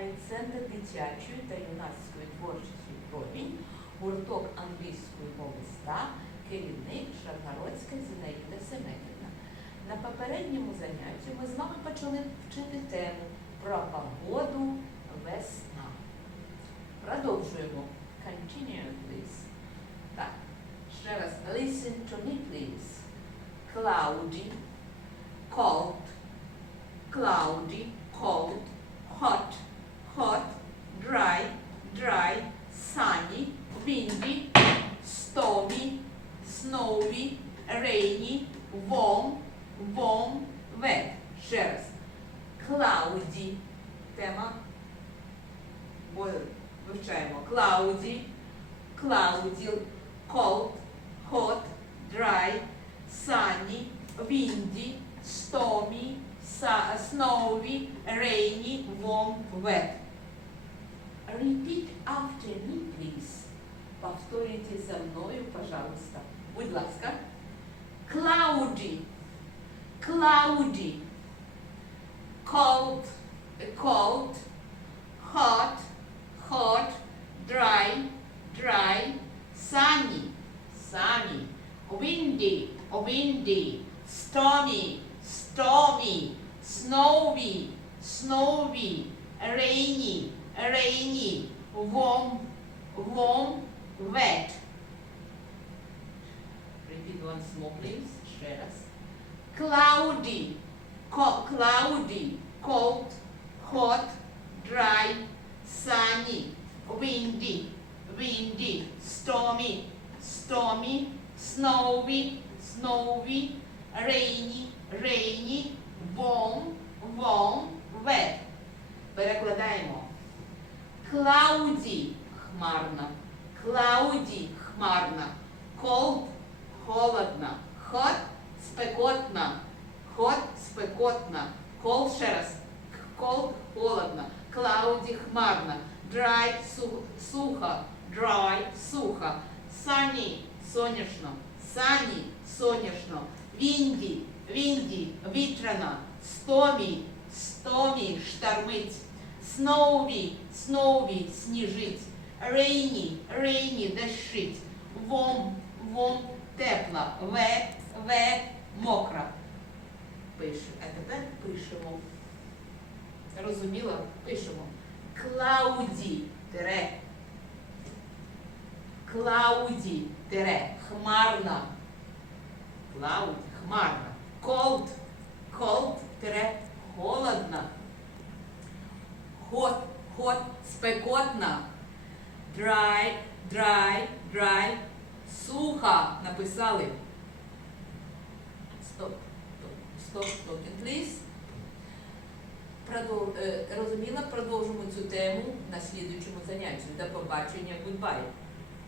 Центр дитячої та юнацької творчості промінь, гурток англійської мови ста, керівник Шаргородська Зінаїда Семенівна. На попередньому занятті ми з вами почали вчити тему про погоду весна. Продовжуємо. Continue, please. Так, ще раз. Listen to me, please. Cloudy, cold, cloudy, cold, rainy, warm, warm, wet. Ще раз. Cloudy. Тема. Бо вивчаємо. Cloudy, cloudy, cold, hot, dry, sunny, windy, stormy, sa- snowy, rainy, warm, wet. Repeat after me, please. Повторите за мною, пожалуйста. Будь ласка. Cloudy, cloudy, cold, cold, hot, hot, dry, dry, sunny, sunny, windy, windy, stormy, stormy, snowy, snowy, rainy, rainy, warm, warm, wet Repeat once more, please. Ще раз. Cloudy, co- cloudy, cold, hot, dry, sunny, windy, windy, stormy, stormy, snowy, snowy, rainy, rainy, warm, warm, wet. Перекладаємо. Cloudy – хмарно. Cloudy – хмарно. Cold – холодно. Hot – спекотно. Hot – спекотно. Cold ще раз. Cold – холодно. Cloudy – хмарно. Dry – су- сухо. Dry – сухо. Sunny – сонячно. Sunny – сонячно. Windy – windy – вітряно. Stormy – stormy – штормить. Snowy – snowy – сніжить. Rainy – rainy – дощить. Warm – warm – тепло. Wet – wet – мокро. Пишемо. А тепер пишемо. Розуміло? Пишемо. Cloudy – тире. Cloudy – тире. Хмарно. Cloud – хмарно. Cold – cold – тире. Холодно. Hot – hot – спекотно. Dry – dry – dry. Сухо написали. Стоп. Стоп, стоп. Please. Е, Розуміла, продовжимо цю тему на слідуючому занятті. До побачення. Goodbye.